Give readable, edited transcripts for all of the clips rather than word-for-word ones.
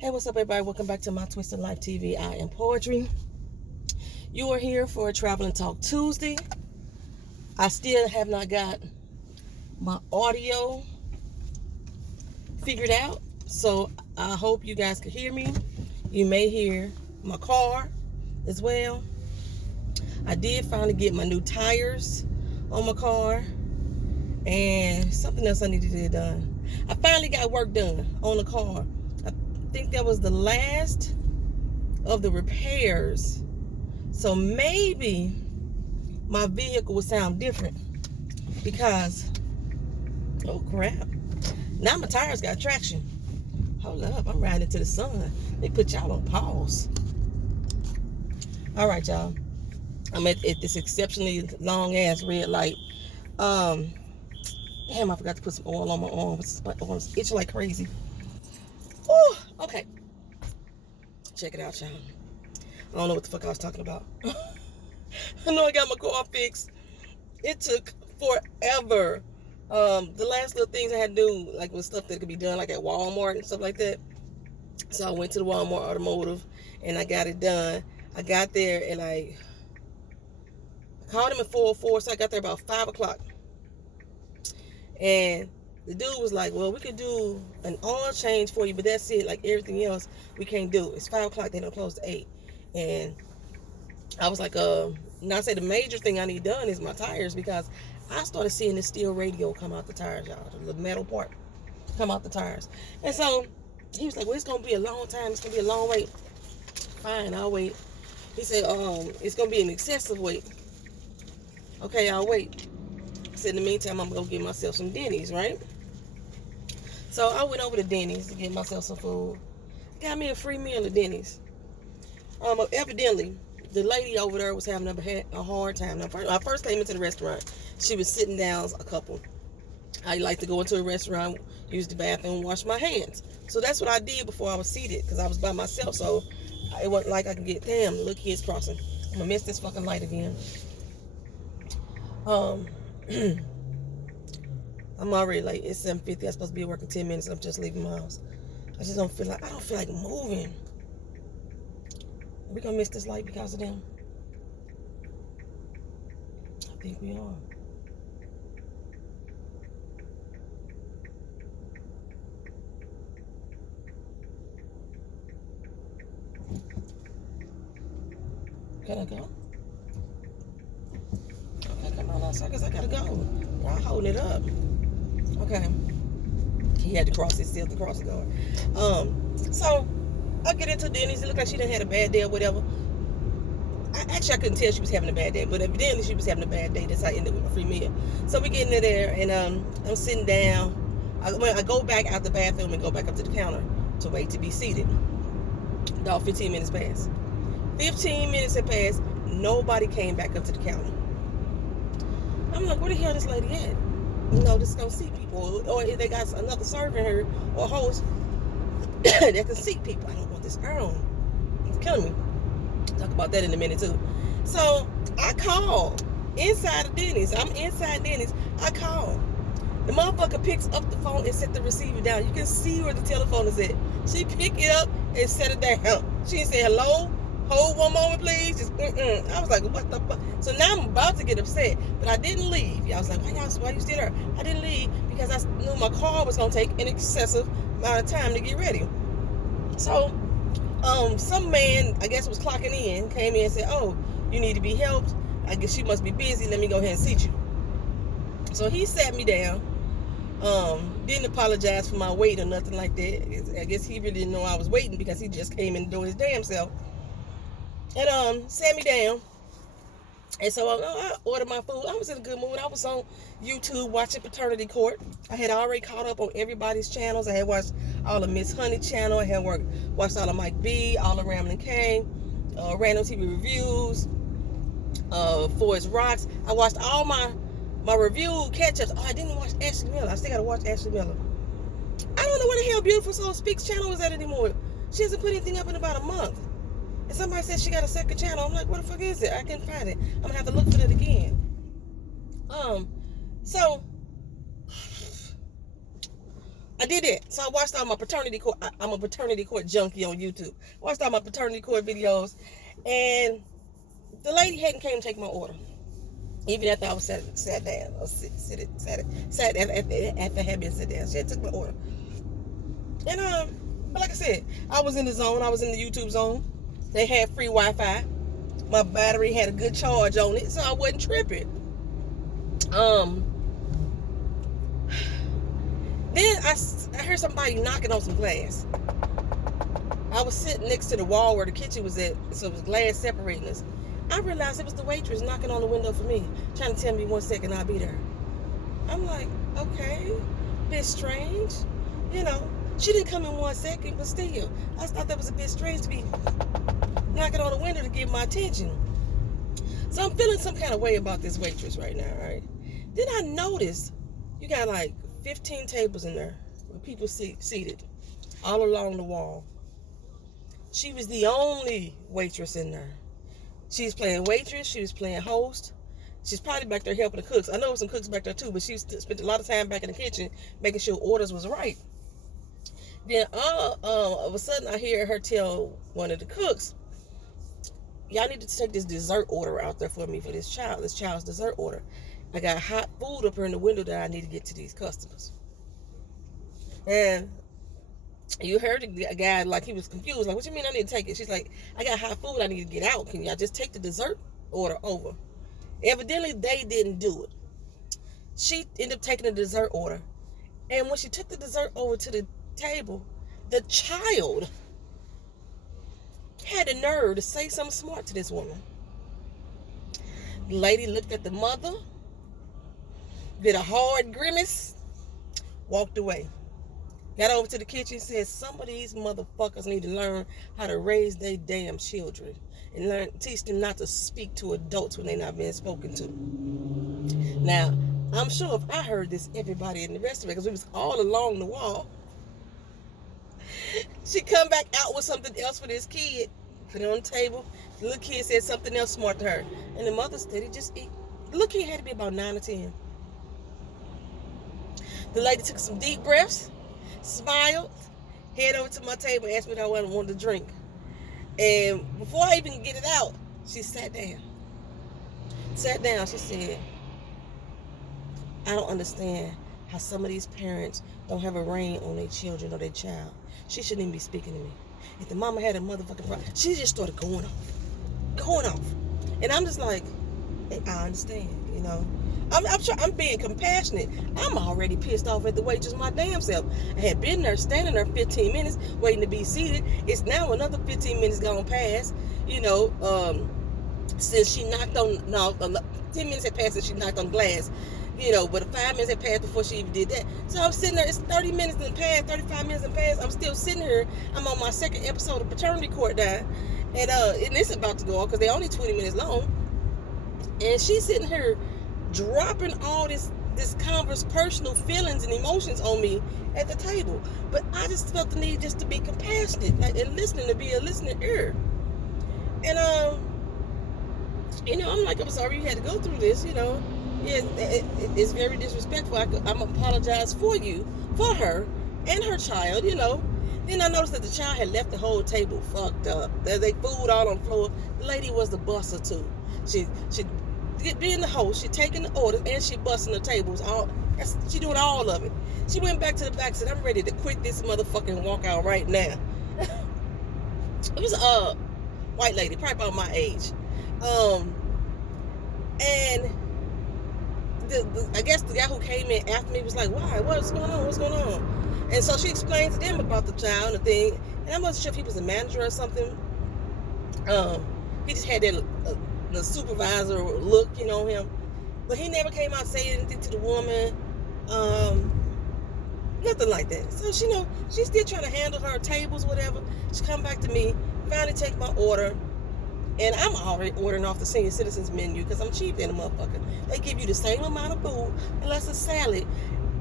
Hey, what's up, everybody? Welcome back to My Twisted Life TV. I am Poetry. You are here for a Travel and Talk Tuesday. I still have not got my audio figured out, so I hope you guys can hear me. You may hear my car as well. I did finally get my new tires on my car and something else I needed to get done. I finally got work done on the car. I think that was the last of the repairs, so maybe my vehicle will sound different because, oh crap, now my tires got traction. Hold up, I'm riding into the sun. They put y'all on pause. All right, y'all, I'm at this exceptionally long ass red light. Damn, I forgot to put some oil on my arms. My arms itch like crazy. Whew, okay, check it out, y'all. I don't know what the fuck I was talking about. I know I got my car fixed. It took forever. The last little things I had to do, like, was stuff that could be done, like at Walmart and stuff like that. So I went to the Walmart Automotive and I got it done. I got there and I called him at 4:04, so I got there about 5 o'clock. And the dude was like, well, we could do an oil change for you, but that's it. Like, everything else we can't do. It's 5 o'clock. They don't close to 8. And I was like, now I say the major thing I need done is my tires, because I started seeing the steel radio come out the tires, y'all. The metal part come out the tires. And so he was like, well, it's going to be a long time. It's going to be a long wait. Fine, I'll wait. He said, it's going to be an excessive wait. Okay, I'll wait. I said, in the meantime, I'm going to go get myself some Denny's, right? So I went over to Denny's to get myself some food. Got me a free meal at Denny's. Evidently, the lady over there was having a hard time. Now, I first came into the restaurant. She was sitting down, a couple. I like to go into a restaurant, use the bathroom, wash my hands. So that's what I did before I was seated, because I was by myself. So it wasn't like I could get, damn, little kids crossing. I'm going to miss this fucking light again. I'm already late. It's 7:50. I'm supposed to be working 10 minutes. And I'm just leaving my house. I don't feel like moving. Are we gonna miss this light because of them? I think we are. Can I go? Okay, come on outside, because I gotta go. I'm holding it up. Okay. He had to cross it, still to cross the guard. So I get into Denny's. It looked like she done had a bad day or whatever. I couldn't tell she was having a bad day, but evidently she was having a bad day. That's how I ended with my free meal. So we get in there, and I'm sitting down. I go back out the bathroom and go back up to the counter to wait to be seated. About 15 minutes passed. 15 minutes had passed. Nobody came back up to the counter. I'm like, where the hell this lady at? You know, this is gonna see people, or if they got another server here or host that can seat people. I don't want this Earl. It's killing me. Talk about that in a minute too. So I called inside of Denny's. I'm inside Denny's. I called. The motherfucker picks up the phone and set the receiver down. You can see where the telephone is at. She picked it up and set it down. She didn't say hello. Hold one moment, please. Just I was like, what the fuck? So now I'm about to get upset, but I didn't leave. I was like, why you still there? I didn't leave because I knew my car was gonna take an excessive amount of time to get ready. So, some man, I guess was clocking in, came in and said, oh, you need to be helped. I guess you must be busy. Let me go ahead and seat you. So he sat me down. Didn't apologize for my wait or nothing like that. I guess he really didn't know I was waiting because he just came in to do his damn self. And sat me down. And so I ordered my food. I was in a good mood. I was on YouTube watching Paternity Court. I had already caught up on everybody's channels. I had watched all of Miss Honey channel. I had watched all of Mike B, all of Ramlin K, Random TV Reviews, Forrest Rocks. I watched all my review catch-ups. Oh, I didn't watch Ashley Miller. I still got to watch Ashley Miller. I don't know where the hell Beautiful Soul Speaks channel is at anymore. She hasn't put anything up in about a month. And somebody said she got a second channel. I'm like, what the fuck is it? I can't find it. I'm gonna have to look for it again. So I did that. So I watched all my paternity court. I'm a paternity court junkie on YouTube. Watched all my paternity court videos, and the lady hadn't came to take my order. Even after I was sat down, or sat after I had been sat down, she had took my order. And but like I said, I was in the zone. I was in the YouTube zone. They had free Wi-Fi. My battery had a good charge on it, so I wasn't tripping. Then I heard somebody knocking on some glass. I was sitting next to the wall where the kitchen was at, so it was glass separating us. I realized it was the waitress knocking on the window for me, trying to tell me 1 second I'll be there. I'm like, okay, bit strange. You know, she didn't come in 1 second, but still, I thought that was a bit strange to be knocking on the window to get my attention. So I'm feeling some kind of way about this waitress right now, right? Then I noticed you got like 15 tables in there with people seated all along the wall. She was the only waitress in there. She was playing waitress. She was playing host. She's probably back there helping the cooks. I know there was some cooks back there too, but she spent a lot of time back in the kitchen making sure orders was right. Then all of a sudden I hear her tell one of the cooks, y'all need to take this dessert order out there for me for this child's dessert order. I got hot food up here in the window that I need to get to these customers. And you heard a guy like he was confused, like, what you mean I need to take it? She's like, I got hot food I need to get out. Can y'all just take the dessert order over? Evidently they didn't do it. She ended up taking the dessert order. And when she took the dessert over to the table, the child had the nerve to say something smart to this woman. The lady looked at the mother, did a hard grimace, walked away. Got over to the kitchen and said, some of these motherfuckers need to learn how to raise their damn children and teach them not to speak to adults when they're not being spoken to. Now, I'm sure if I heard this, everybody in the restaurant, because we was all along the wall, she come back out with something else for this kid, put it on the table. The little kid said something else smart to her. And the mother said, he just eat. The little kid had to be about 9 or 10. The lady took some deep breaths, smiled, head over to my table, asked me what I wanted to drink. And before I even get it out, she sat down. She said, I don't understand how some of these parents don't have a rein on their children or their child. She shouldn't even be speaking to me. If the mama had a motherfucking problem, she just started going off. And I'm just like, I understand, you know. I'm being compassionate. I'm already pissed off at the waitress my damn self. I had been there, standing there 15 minutes, waiting to be seated. It's now another 15 minutes gone past, you know, since she knocked on, 10 minutes had passed since she knocked on glass, you know, but 5 minutes had passed before she even did that. So I'm sitting there, it's 30 minutes in past, 35 minutes in past. I'm still sitting here. I'm on my second episode of Paternity Court now. And it's about to go off because they're only 20 minutes long. And she's sitting here dropping all this personal feelings and emotions on me at the table. But I just felt the need just to be compassionate, like, and listening, to be a listening ear. And you know, I'm like, I'm sorry you had to go through this, you know. Yeah, it's very disrespectful. I'm apologize for her and her child, you know. Then I noticed that the child had left the whole table fucked up. They food all on the floor. The lady was the busser too. She being the host, she taking the orders and she busting the tables. She doing all of it. She went back to the back and said, I'm ready to quit this motherfucker and walk out right now. It was a white lady, probably about my age. And I guess the guy who came in after me was like, why? What's going on? And so she explained to them about the child and the thing. And I'm not sure if he was a manager or something. He just had that the supervisor look, you know, him. But he never came out saying anything to the woman. Nothing like that. So she, you know, she's still trying to handle her tables, whatever. She come back to me, finally take my order. And I'm already ordering off the senior citizens menu because I'm cheap than a motherfucker. They give you the same amount of food plus a salad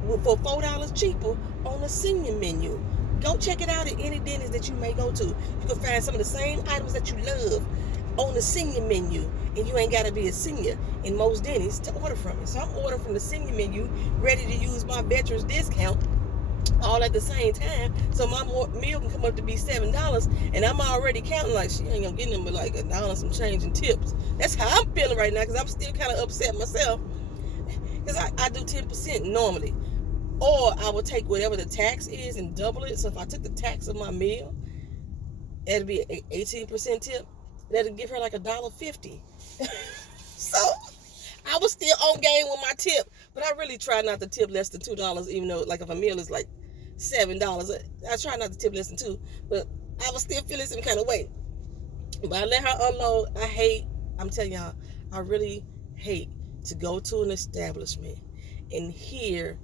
for $4 cheaper on the senior menu. Go check it out at any dentist that you may go to. You can find some of the same items that you love on the senior menu, and you ain't got to be a senior in most dentists to order from it. So I'm ordering from the senior menu, ready to use my veterans discount all at the same time, so my meal can come up to be $7, and I'm already counting like she ain't gonna get them but like $1 some change in tips. That's how I'm feeling right now, because I'm still kind of upset myself, because I do 10% normally, or I would take whatever the tax is and double it. So if I took the tax of my meal, that'd be an 18% tip. That'd give her like $1.50. So I was still on game with my tip, but I really try not to tip less than $2, even though like if a meal is like $7, I try not to tip less than $2, but I was still feeling some kind of way. But I let her unload. I'm telling y'all, I really hate to go to an establishment and hear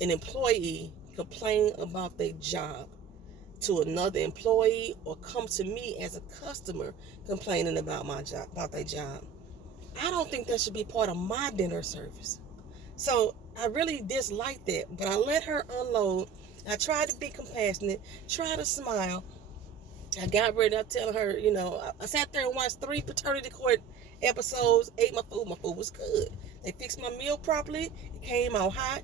an employee complain about their job to another employee, or come to me as a customer complaining about my job, about their job. I don't think that should be part of my dinner service. So I really dislike that, but I let her unload. I tried to be compassionate, try to smile. I got ready. I tell her, I sat there and watched 3 paternity court episodes, ate my food. My food was good. They fixed my meal properly. It came out hot.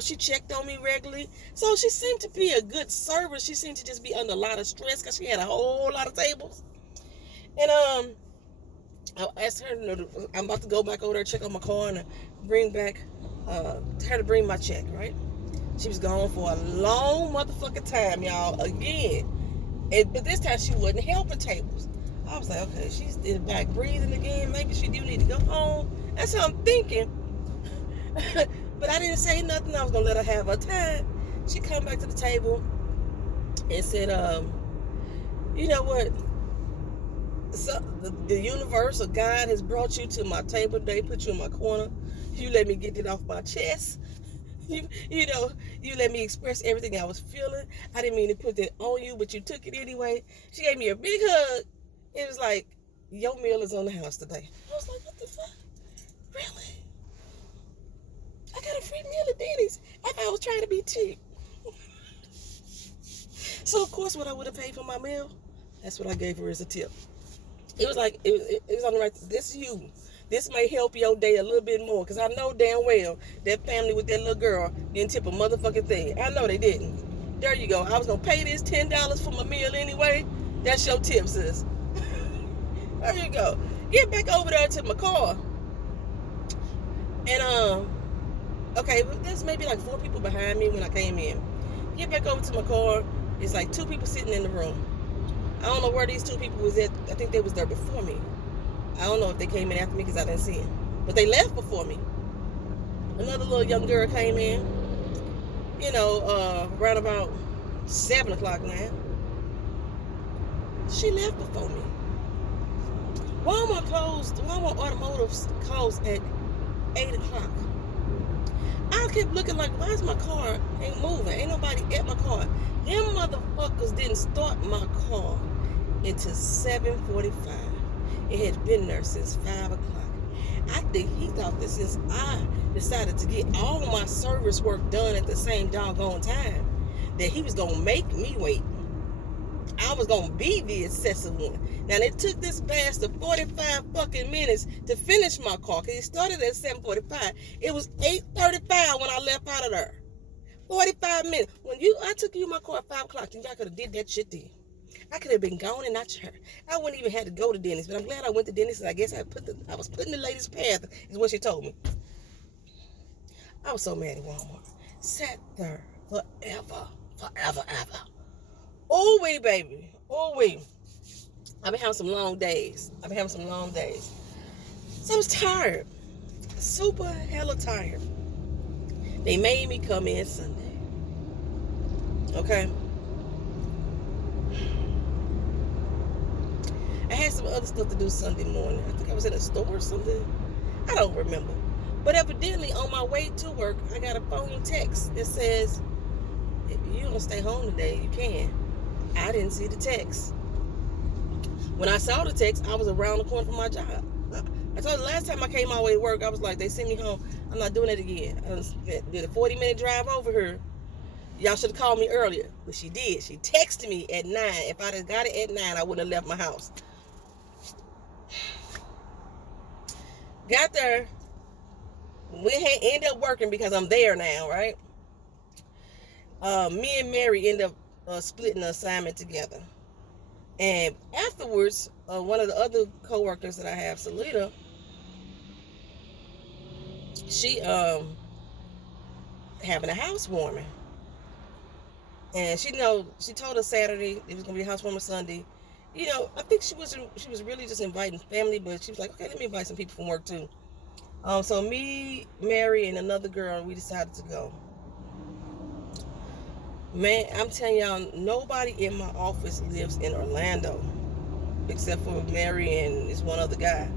She checked on me regularly. So she seemed to be a good server. She seemed to just be under a lot of stress because she had a whole lot of tables. And I asked her, I'm about to go back over there, check on my car, and bring back her to bring my check, right? She was gone for a long motherfucking time, y'all, again. But this time she wasn't helping tables. I was like, okay, she's back breathing again. Maybe she do need to go home. That's how I'm thinking. But I didn't say nothing. I was going to let her have her time. She come back to the table and said, you know what? So the universe or God has brought you to my table today, put you in my corner. You let me get it off my chest. You let me express everything I was feeling. I didn't mean to put that on you, but you took it anyway. She gave me a big hug. It was like, your meal is on the house today. I was like, what the fuck? Really? I got a free meal at Denny's. I thought I was trying to be cheap. So, of course, what I would have paid for my meal, that's what I gave her as a tip. It was like, it was on the right, this may help your day a little bit more, because I know damn well that family with that little girl didn't tip a motherfucking thing. I know they didn't. There you go. I was going to pay this $10 for my meal anyway. That's your tip, sis. There you go. Get back over there to my car. And, okay, there's maybe like 4 people behind me when I came in. Get back over to my car. It's like 2 people sitting in the room. I don't know where these 2 people was at. I think they was there before me. I don't know if they came in after me because I didn't see them. But they left before me. Another little young girl came in, around about 7 o'clock now. She left before me. Walmart Automotive closed at 8 o'clock. I kept looking like, why is my car ain't moving? Ain't nobody at my car. Them motherfuckers didn't start my car until 7:45. It had been there since 5 o'clock. I think he thought that since I decided to get all my service work done at the same doggone time, that he was going to make me wait. I was going to be the excessive one. Now, it took this bastard 45 fucking minutes to finish my car, because it started at 7:45. It was 8:35 when I left out of there. 45 minutes. I took you my car at 5 o'clock, and y'all could have did that shit then. I could have been gone and not her. I wouldn't even have to go to Dennis, but I'm glad I went to Dennis, and I guess I was put in the latest path, is what she told me. I was so mad at Walmart. Sat there forever. Oh, wait, baby. Oh, wait. I've been having some long days. So I was tired. Super hella tired. They made me come in Sunday. Okay? I had some other stuff to do Sunday morning. I think I was in a store or something. I don't remember. But evidently, on my way to work, I got a phone text that says, if you don't stay home today, you can. I didn't see the text. When I saw the text, I was around the corner from my job. I told you the last time I came my way to work, I was like, they sent me home. I'm not doing it again. I did a 40-minute drive over here. Y'all should have called me earlier. But she did. She texted me at 9. If I'd have got it at 9, I wouldn't have left my house. Got there. We ended up working because I'm there now, right? Me and Mary ended up splitting the assignment together. And afterwards, one of the other coworkers that I have, Salita, she having a housewarming, and she told us Saturday it was gonna be a housewarming Sunday. I think she was really just inviting family, but she was like, okay, let me invite some people from work too. So me, Mary, and another girl, we decided to go. Man, I'm telling y'all, nobody in my office lives in Orlando except for Mary and this one other guy.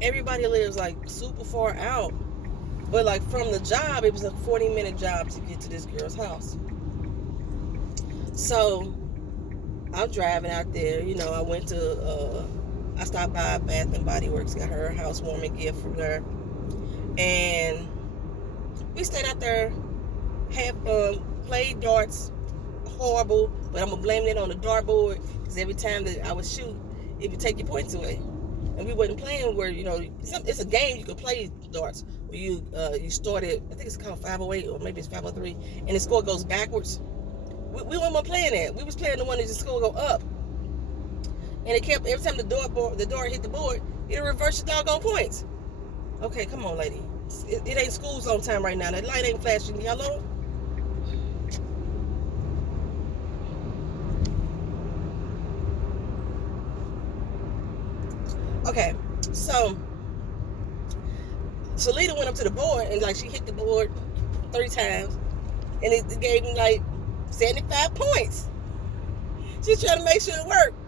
Everybody lives like super far out. But like from the job, it was a 40-minute job to get to this girl's house. So I'm driving out there. I went to, I stopped by Bath and Body Works, got her a housewarming gift from her. And we stayed out there, had fun, played darts, horrible, but I'm going to blame it on the dartboard because every time that I would shoot, it would take your points away. And we wasn't playing where, it's a game you can play darts where you start at, I think it's called 508 or maybe it's 503, and the score goes backwards. We weren't playing that. We was playing the one that the score go up. And it kept, every time the dart hit the board, it'll reverse your doggone points. Okay, come on, lady. It ain't school zone time right now. That light ain't flashing yellow. Okay, so Salita went up to the board and like she hit the board 3 times, and it gave me like 75 points. She's trying to make sure it worked,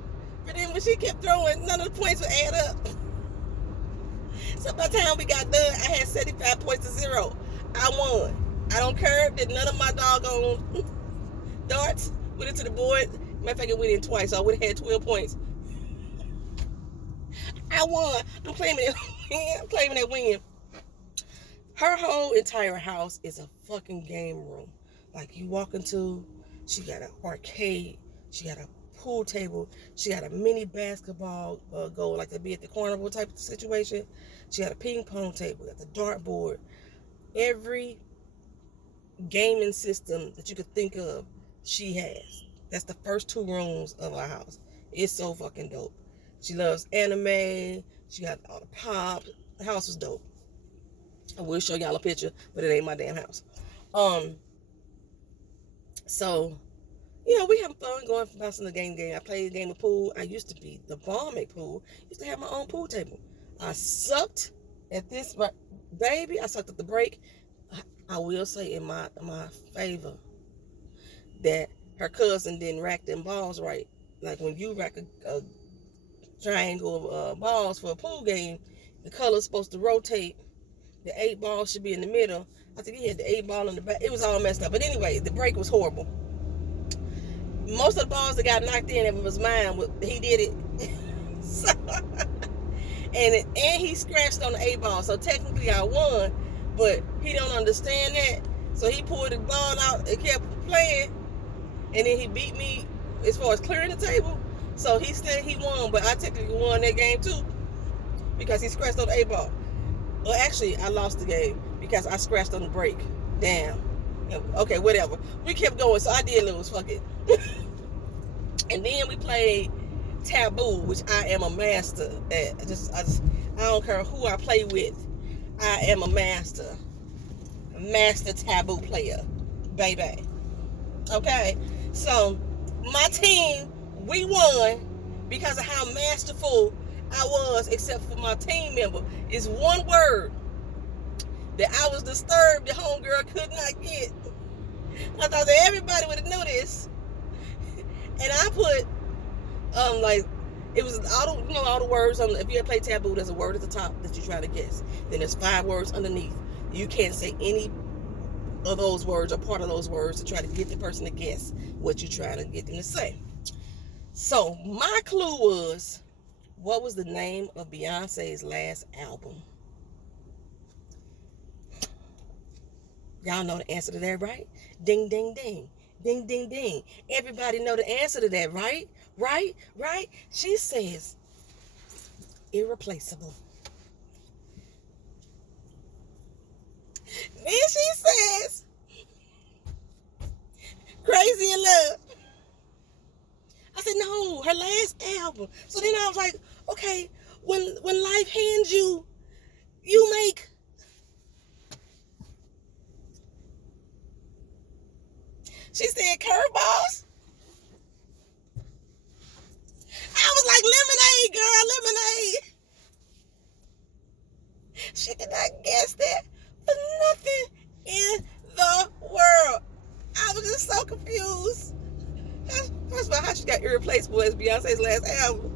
but then when she kept throwing, none of the points would add up. So by the time we got done, I had 75 points to 0. I won. I don't care that none of my doggone darts went into the board. Matter of fact, it went in twice, so I would have had 12 points. I won. I'm claiming it. I'm claiming that win. Her whole entire house is a fucking game room. Like you walk into, she got an arcade, she got a pool table, she got a mini basketball goal, like to be at the carnival type of situation. She got a ping pong table, got the dartboard, every gaming system that you could think of, she has. That's the first 2 rooms of our house. It's so fucking dope. She loves anime. She got all the pop. The house is dope. I will show y'all a picture, but it ain't my damn house. So, we having fun going from house to game. I played a game of pool. I used to be the bomb at pool. Used to have my own pool table. I sucked at this, but baby, I sucked at the break. I will say in my favor that her cousin didn't rack them balls right. Like when you rack a triangle of balls for a pool game, the color's supposed to rotate. The 8 ball should be in the middle. I think he had the 8 ball in the back. It was all messed up. But anyway, the break was horrible. Most of the balls that got knocked in, if it was mine, he did it. So, and he scratched on the 8 ball. So technically I won, but he don't understand that. So he pulled the ball out and kept playing. And then he beat me as far as clearing the table. So he said he won, but I technically won that game too because he scratched on the 8 ball. Well, actually, I lost the game because I scratched on the break. Damn. Okay, whatever. We kept going, so I did lose. Fuck it. And then we played Taboo, which I am a master at. I don't care who I play with. I am a master. Master Taboo player. Baby. Okay? So, my team, we won because of how masterful I was, except for my team member. It's one word that I was disturbed the homegirl could not get. I thought that everybody would have knew this. And I put, it was all the words on, if you ever play Taboo, there's a word at the top that you try to guess. Then there's 5 words underneath. You can't say any of those words or part of those words to try to get the person to guess what you're trying to get them to say. So my clue was, what was the name of Beyonce's last album? Y'all know the answer to that, right? Ding, ding, ding. Ding, ding, ding. Everybody know the answer to that, right? Right? Right? She says, Irreplaceable. Then she says, Crazy in Love. I said, no, her last album. So then I was like, okay, when life hands you, you make. She said curveballs. I was like, lemonade, girl, lemonade. She did not guess that for nothing in the world. I was just so confused. First of all, how she got irreplaceable as Beyonce's last album.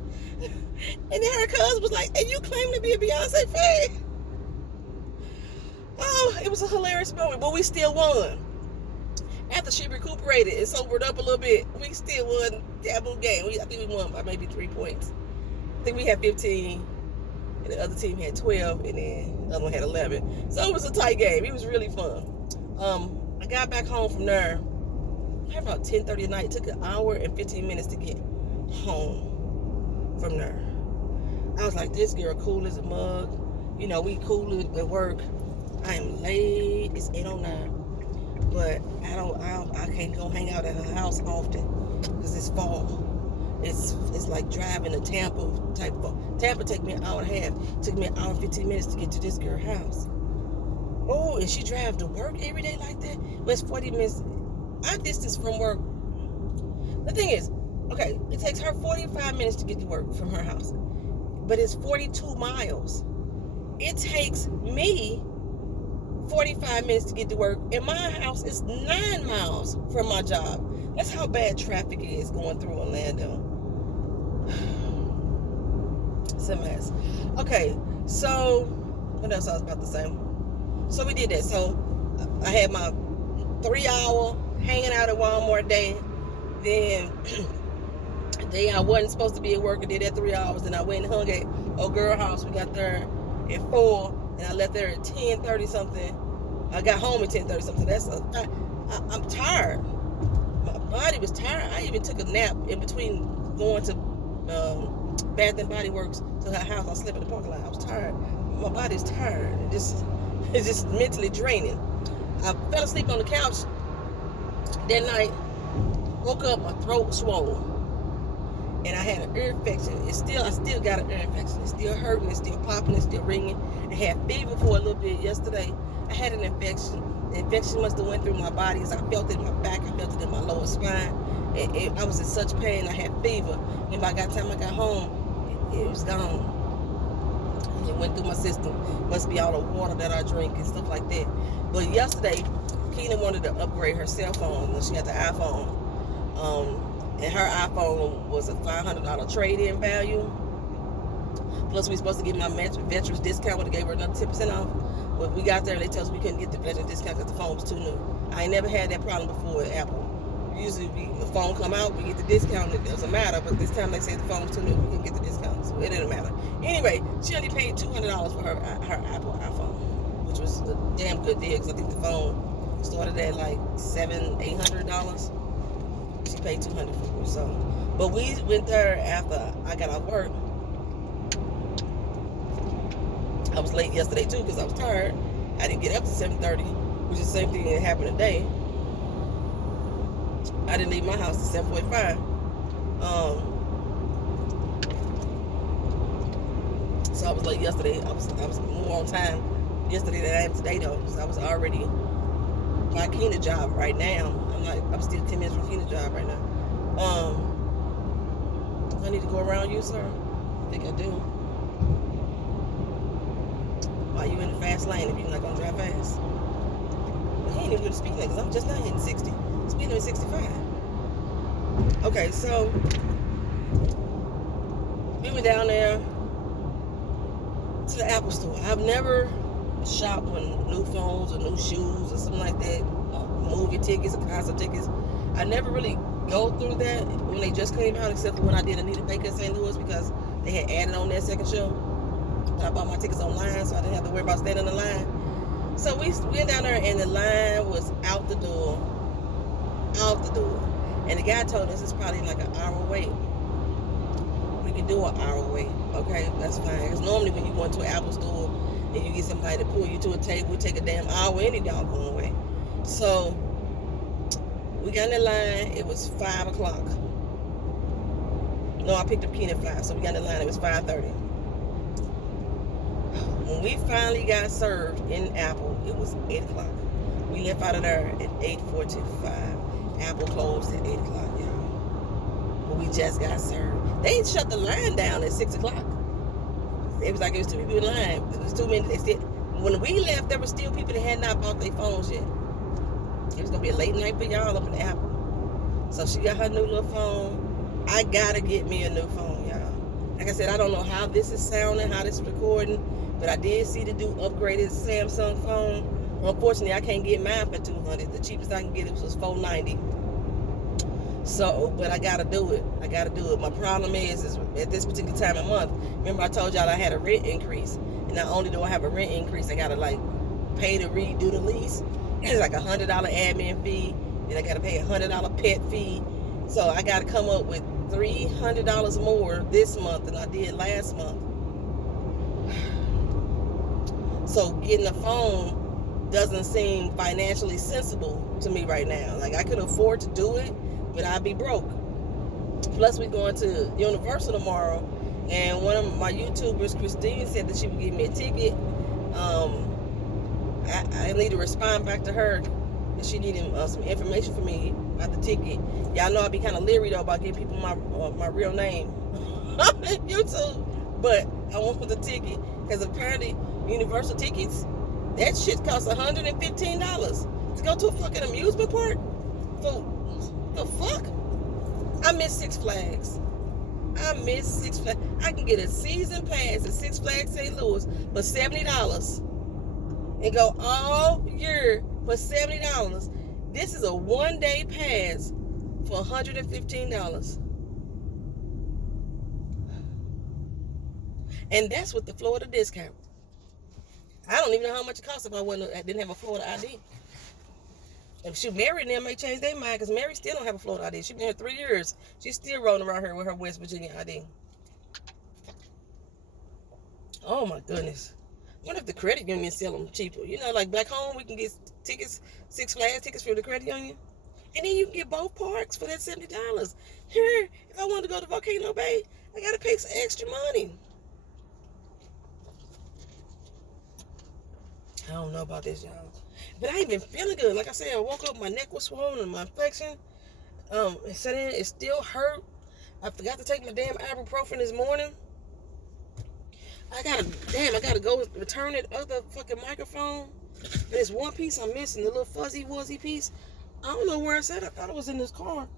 And then her cousin was like, and you claim to be a Beyonce fan? Oh, it was a hilarious moment, but we still won. After she recuperated and sobered up a little bit, we still won that game. I think we won by maybe 3 points. I think we had 15, and the other team had 12, and then the other one had 11. So it was a tight game. It was really fun. I got back home from there about 10:30 at night. It took an hour and 15 minutes to get home from there. I was like, this girl cool as a mug. You know, we cool at work. I am late. It's 8:09. But I can't go hang out at her house often because it's fall. It's like driving to Tampa type of. Tampa take me an hour and a half. It took me an hour and 15 minutes to get to this girl's house. Oh, and she drive to work every day like that? Well, it's 40 minutes. Our distance from work. The thing is, okay, it takes her 45 minutes to get to work from her house. But it's 42 miles. It takes me 45 minutes to get to work, and my house is 9 miles from my job. That's how bad traffic is going through Orlando. It's a mess. Okay, so what else I was about to say? So we did that. So I had my 3-hour hanging out at Walmart day. Then the day I wasn't supposed to be at work, I did that 3 hours. Then I went and hung at old girl house. We got there at 4. And I left there at 10:30 something. I got home at 10:30 something. I'm tired. My body was tired. I even took a nap in between going to Bath and Body Works to her house. I slept in the parking lot. I was tired. My body's tired. It's just mentally draining. I fell asleep on the couch that night. Woke up, my throat was swollen. And I had an ear infection. I still got an ear infection. It's still hurting. It's still popping. It's still ringing. I had fever for a little bit yesterday. I had an infection. The infection must have went through my body. I felt it in my back. I felt it in my lower spine. I was in such pain. I had fever. And by the time I got home, it was gone. It went through my system. Must be all the water that I drink and stuff like that. But yesterday, Keena wanted to upgrade her cell phone. She had the iPhone. And her iPhone was a $500 trade-in value. Plus, we were supposed to get my veterans discount. Would have gave her another 10% off. But we got there, and they told us we couldn't get the veterans discount because the phone was too new. I ain't never had that problem before at Apple. Usually, the phone come out, we get the discount. It doesn't matter. But this time, they said the phone was too new. We couldn't get the discount, so it didn't matter. Anyway, she only paid $200 for her Apple iPhone, which was a damn good deal because I think the phone started at like $700-800. She paid $200 for it. So, but we went there after I got off work. I was late yesterday too because I was tired. I didn't get up to 7:30, which is the same thing that happened today. I didn't leave my house at 7:45. So I was late yesterday. I was more on time yesterday than I am today though, because I was already by Keena job right now. I'm still 10 minutes from Keena job right now. Do I need to go around you, sir? I think I do. Why you in the fast lane if you're not gonna drive fast? But he ain't even gonna speed limit because I'm just not hitting 60. Speed limit 65. Okay, so we went down there to the Apple store. I've never shopped with new phones or new shoes or something like that. Movie tickets or concert tickets. I never really go through that when they just came out, except for when I did Anita Baker in St. Louis because they had added on that second show. And I bought my tickets online, so I didn't have to worry about standing in the line. So we went down there, and the line was out the door. And the guy told us it's probably like an hour wait. We can do an hour wait. Okay, that's fine. Because normally when you go into an Apple store and you get somebody to pull you to a table, it take a damn hour any doggone way. So We got in the line. It was 5 o'clock. No, I picked up Keen at 5, so we got in the line. It was 5:30. When we finally got served in Apple, it was 8 o'clock. We left out of there at 8:45. Apple closed at 8 o'clock, y'all. But we just got served. They shut the line down at 6 o'clock. It was like it was 2 people in line. It was too many. They said, when we left, there were still people that had not bought their phones yet. It was going to be a late night for y'all up in Apple. So she got her new little phone. I got to get me a new phone, y'all. Like I said, I don't know how this is sounding, how this is recording, but I did see the dude upgraded Samsung phone. Unfortunately, I can't get mine for $200. The cheapest I can get it was $490. So, but I gotta do it. My problem is at this particular time of month, remember I told y'all I had a rent increase. And not only do I have a rent increase, I gotta like pay to redo the lease. It's like $100 admin fee. Then I gotta pay $100 pet fee. So I gotta come up with $300 more this month than I did last month. So getting a phone doesn't seem financially sensible to me right now. Like I could afford to do it, but I'd be broke. Plus, we're going to Universal tomorrow, and one of my YouTubers, Christine, said that she would give me a ticket. I need to respond back to her, and she needed some information from me about the ticket. Y'all know I'd be kind of leery though about giving people my real name on YouTube, but I want the ticket because apparently Universal tickets, that shit costs $115 to go to a fucking amusement park. For the fuck? I miss Six Flags. I can get a season pass at Six Flags St. Louis for $70 and go all year for $70. This is a one-day pass for $115. And that's with the Florida discount. I don't even know how much it costs if I didn't have a Florida ID. If she married them, may change their mind because Mary still don't have a Florida ID. She's been here 3 years. She's still rolling around here with her West Virginia ID. Oh my goodness. I wonder if the credit union sell them cheaper. You know, like back home, we can get tickets, Six Flags tickets for the credit union. And then you can get both parks for that $70. Here, if I wanted to go to Volcano Bay, I got to pay some extra money. I don't know about this, y'all. But I ain't been feeling good. Like I said, I woke up, my neck was swollen and my infection. It still hurt. I forgot to take my damn ibuprofen this morning. I gotta go return that other fucking microphone. There's one piece I'm missing, the little fuzzy wuzzy piece. I don't know where it's at. I thought it was in this car,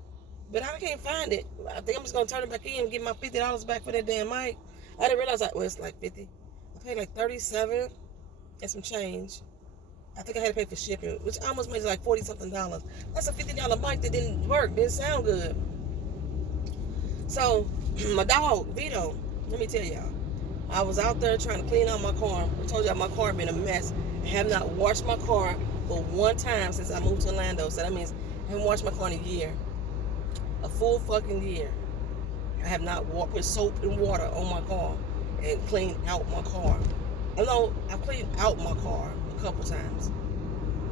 but I can't find it. I think I'm just gonna turn it back in and get my $50 back for that damn mic. I didn't realize it's like 50. I paid like 37 and some change. I think I had to pay for shipping, which almost made it like $40-something. That's a $50 mic that didn't work, didn't sound good. So, my dog, Vito, let me tell y'all, I was out there trying to clean out my car. I told y'all my car been a mess. I have not washed my car for one time since I moved to Orlando. So that means I haven't washed my car in a year. A full fucking year. I have not put soap and water on my car and cleaned out my car. Although I cleaned out my car a couple times.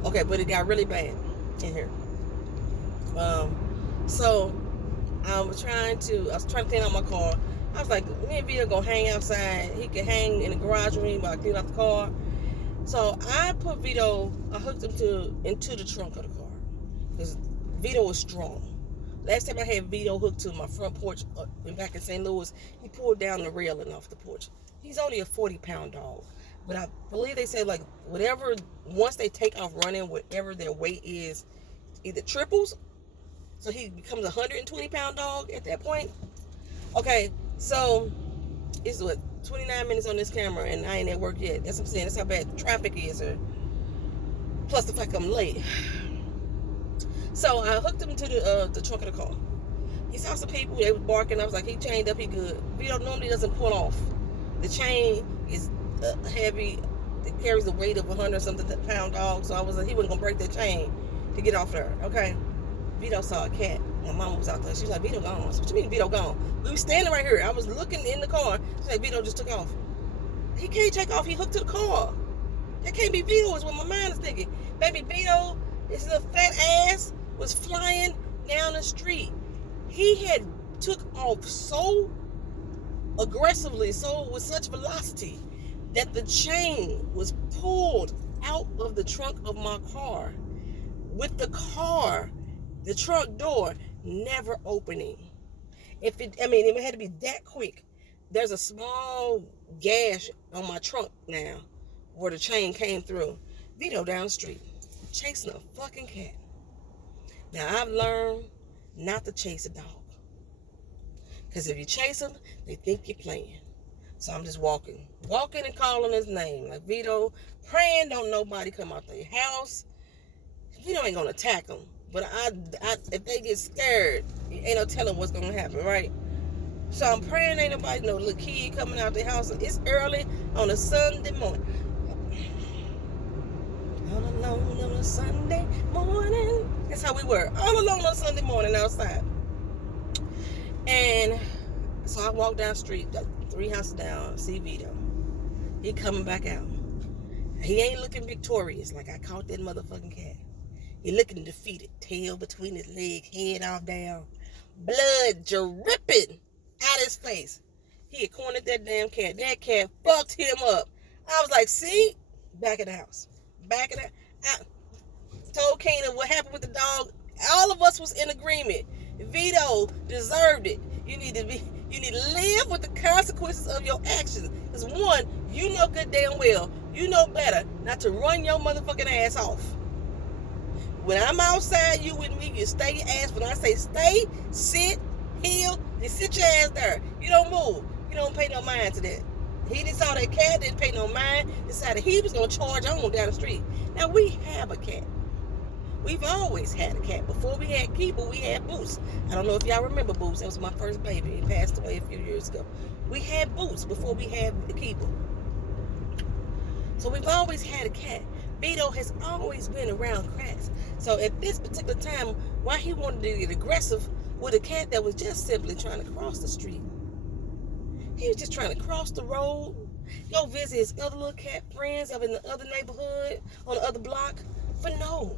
Okay, but it got really bad in here. So I was trying to clean out my car. I was like, me and Vito gonna hang outside. He could hang in the garage with me while I clean out the car. So I hooked him into the trunk of the car because Vito was strong. Last time I had Vito hooked to my front porch back in St. Louis, he pulled down the railing off the porch. He's only a 40-pound dog. But I believe they say like whatever, once they take off running, whatever their weight is, either triples. So he becomes a 120-pound dog at that point. Okay, so it's 29 minutes on this camera and I ain't at work yet. That's what I'm saying. That's how bad the traffic is here. Plus the fact I'm late. So I hooked him to the trunk of the car. He saw some people, they was barking. I was like, he chained up, he good. Vito normally doesn't pull off. The chain is heavy. It carries the weight of a 100-something pound dog. So I was like, he wasn't gonna break that chain to get off there. Okay. Vito saw a cat. My mama was out there. She was like, Vito gone. What you mean Vito gone? We were standing right here. I was looking in the car. She's like, Vito just took off. He can't take off. He hooked to the car. That can't be Vito is what my mind is thinking. Maybe Vito is a fat ass was flying down the street. He had took off so aggressively, so with such velocity, that the chain was pulled out of the trunk of my car, with the trunk door never opening. It had to be that quick. There's a small gash on my trunk now where the chain came through. Vito down the street chasing a fucking cat. Now I've learned not to chase a dog, because if you chase them, they think you're playing. So I'm just walking and calling his name, like, Vito, praying don't nobody come out their house. Vito ain't gonna attack them, but if they get scared, ain't no telling what's gonna happen, right? So I'm praying ain't nobody, no little kid coming out their house. It's early on a Sunday morning. All alone on a Sunday morning. That's how we were. All alone on Sunday morning outside. And so I walk down the street, 3 houses down, see Vito. He coming back out. He ain't looking victorious like I caught that motherfucking cat. He looking defeated, tail between his legs, head off down, blood dripping out his face. He had cornered that damn cat. That cat fucked him up. I was like, see? Back in the house. Back in the house. I told Kena what happened with the dog. All of us was in agreement. Vito deserved it. You need to live with the consequences of your actions. Because one, you know good damn well, you know better not to run your motherfucking ass off. When I'm outside, you with me, you stay your ass. When I say stay, sit, heel, you sit your ass there. You don't move. You don't pay no mind to that. He just saw that cat, didn't pay no mind, decided he was going to charge on down the street. Now, we have a cat. We've always had a cat. Before we had Keeper, we had Boots. I don't know if y'all remember Boots. That was my first baby. He passed away a few years ago. We had Boots before we had the Keeper. So we've always had a cat. Vito has always been around cats. So at this particular time, why he wanted to get aggressive with a cat that was just simply trying to cross the street. He was just trying to cross the road, go visit his other little cat friends up in the other neighborhood, on the other block. But no,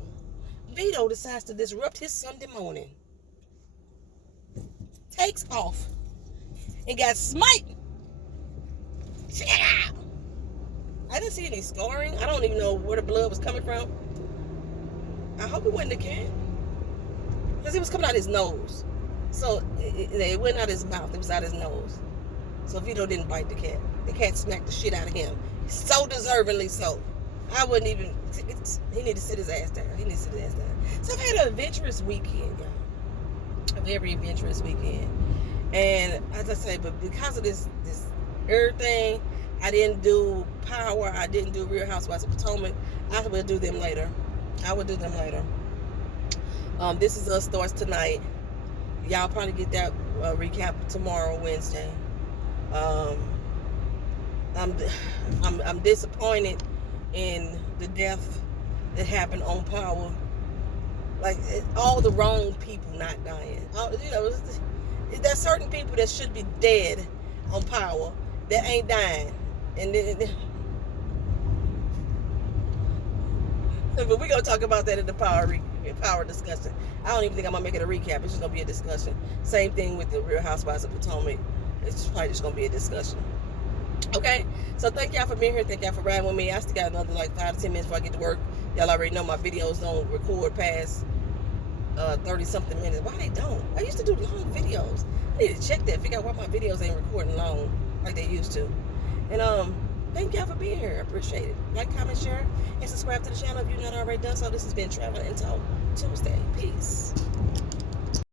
Vito decides to disrupt his Sunday morning. Takes off and got smite. I didn't see any scarring. I don't even know where the blood was coming from. I hope it wasn't the cat, because it was coming out his nose. So it wasn't out his mouth, it was out his nose. So Vito didn't bite the cat. The cat smacked the shit out of him. So deservingly so. I wouldn't even, he need to sit his ass down. So I've had an adventurous weekend, y'all. A very adventurous weekend. And as I say, but because of this everything, I didn't do Power, I didn't do Real Housewives of Potomac. I will do them later. This Is Us starts tonight. Y'all probably get that recap tomorrow, Wednesday. I'm disappointed in the death that happened on Power. Like, all the wrong people not dying. There's certain people that should be dead on Power that ain't dying. And then, but we're gonna talk about that in the power discussion. I don't even think I'm gonna make it a recap. It's just gonna be a discussion. Same thing with the Real Housewives of Potomac. It's probably just gonna be a discussion. Okay, so thank y'all for being here. Thank y'all for riding with me. I still got another like 5 to 10 minutes before I get to work. Y'all already know my videos don't record past 30 something minutes. Why they don't? I used to do long videos. I need to check that, figure out why my videos ain't recording long like they used to. And thank y'all for being here. I appreciate it. Like, comment, share, and subscribe to the channel if you're not already done so. This has been Travel and Talk Tuesday. Peace.